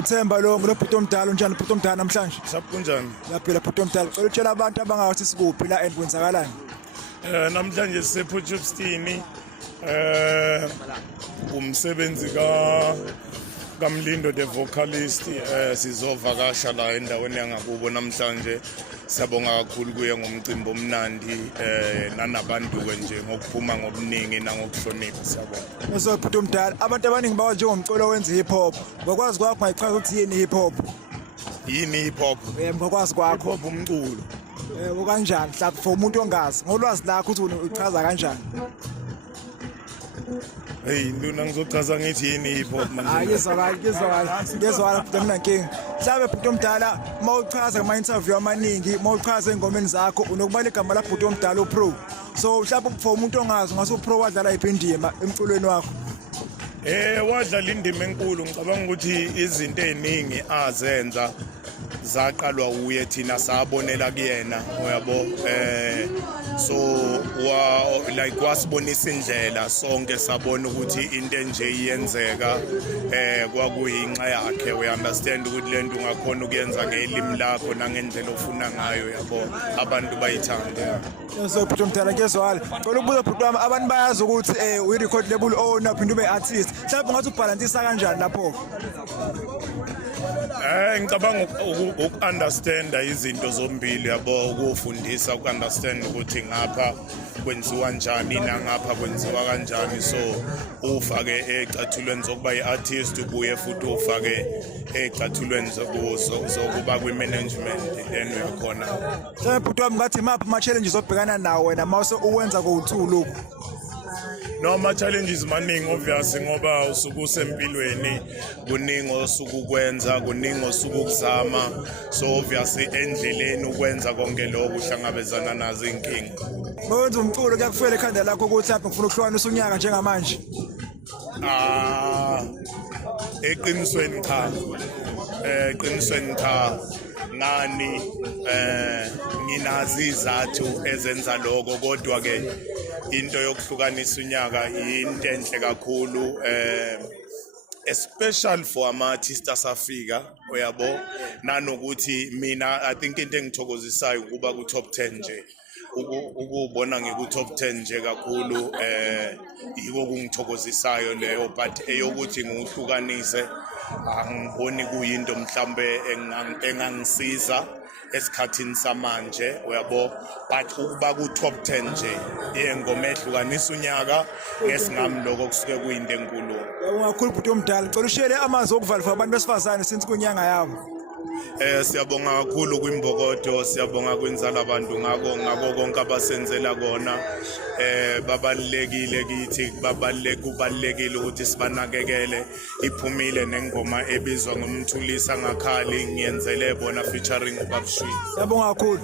uThemba lo bhuti omdala unjani bhuti omdala namhlanje? Kunjani? Laphela bhuti omdala. Cela utshela abantu abangathi sikuphi la and kwenzakalani. Namhlanje sisePotchefstroom umsebenzi kaMlindo the vocalist sizovakasha la endaweni yangakubo namhlanje. Siyabonga kakhulu kuye ngomcimbi omnandi nanabantu ke nje ngokuphuma ngobuningi nangokuhlonipha siyabonga. Eso bhuti omdala abantu abaningi bawa njengomculo wenza hip hop. Ngokwazi kwakho ngayichaza ukuthi yini hip hop? Yini hip hop? Ngokwazi kwakho Hip hop umculo. Kanjani mhlawumbe for umuntu ongazi ngolwazi lakho ukuthi uchaza kanjani? Hey luna ngizochaza ngithi yini hip hop manje. Ngezwala bhuti nginankinga. Mhlawumbe bhuti omdala mawuchaza kuma interview amaningi mawuchaza ingomeni zakho unokubala igama la bhuti omdala uPro. So mhlawumbe for umuntu ongazi ngase uPro wadlala iphindima emculweni wakho. Wadlala indima enkulu ngicabanga ukuthi izinto eziningi azenza zaqalwa uye thina sabonela kuyena uyabo so like wasibonisa indlela sonke sabona ukuthi into enje iyenzeka kwakuyinxa yakhe we understand ukuthi lento ungakhona ukuyenza ngelimi lakho nangendlela ofuna ngayo yabo abantu bayithanda. So bhuti omdala ngezwala ngicela ukubuza bhuti wami abantu bayazi ukuthi uyi record label owner phinde ube artist mhlawumbe ngathi ubalansisa kanjani lapho? Ngicabanga uku-understanda izinto zombili yabo ukufundisa uku-understand ukuthi ngapha kwenziwa njani nangapha kwenziwa kanjani so ufake ecathulweni zokuba i-artist ubuye futhi ufake ecathulweni zokuba kwi-management then uyakhona. Bhuti wami ngathi maphi ama-challenges obhekana nawo wena mase uwenza ko-2 lokhu? No ama-challenges maningi obviously ngoba usuke usempilweni kuningi osuke ukwenza kuningi osuke ukuzama so obviously endleleni ukwenza konke lokho uhlangabezana nazo inkinga. Mawuyenza umculo kuyakufela ekhanda lakho ukuthi lapho ngifuna ukuhlukanisa unyaka njengamanje? Eqinisweni cha ngani nginazi izathu ezenza lokho kodwa ke into yokuhlukanisa unyaka into enhle kakhulu especially for ama-artist asafika uyabo nanokuthi mina I think into engithokozisayo ukuba ku-top 10 nje ukubona ngiku-top 10 nje kakhulu yiko kungithokozisayo leyo but eyokuthi ngiwuhlukanise angiboni kuyinto mhlambe engangisiza esikhathini samanje uyabo but ukuba ku-top 10 nje yengoma ehlukanisa unyaka ngesingami lokho kusuke kuyinto enkulu. Ungakhulu bhuti omdala ngicela ushele amazwi okuvala for abantu besifazane since kunyanga yabo. Siyabonga kakhulu kwimbokodo siyabonga kwenzala abantu ngako konke abasenzela kona babalekile kithi kubalekile ukuthi sibanakekele iphumile nengoma ebizwa ngomthulisa ngakhali ngiyenzele bona featuring uBabshwi. Siyabonga kakhulu.